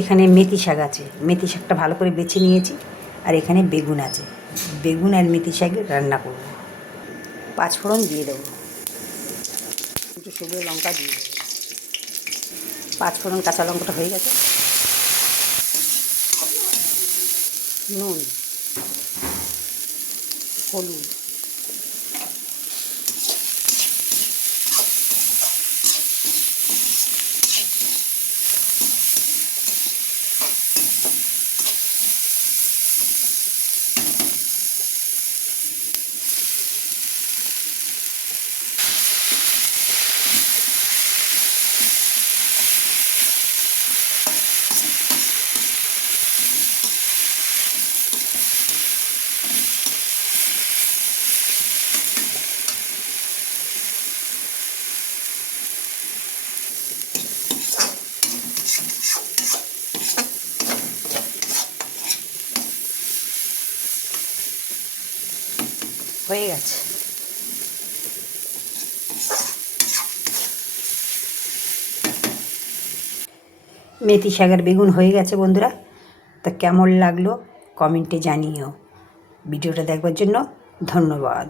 এখানে মেথি শাক আছে, মেথি শাকটা ভালো করে বেছে নিয়েছি। আর এখানে বেগুন আছে, বেগুন আর মেথি শাকের রান্না করব। পাঁচফোড়ন দিয়ে দেবো, একটু শুকনো লঙ্কা দিয়ে দেবো। পাঁচফোড়ন কাঁচা লঙ্কাটা হয়ে গেছে। নুন, হলুদ, হয়ে গেছে। মেথি শাকের বেগুন হয়ে গেছে বন্ধুরা। তা কেমন লাগলো কমেন্টে জানিও। ভিডিওটা দেখবার জন্য ধন্যবাদ।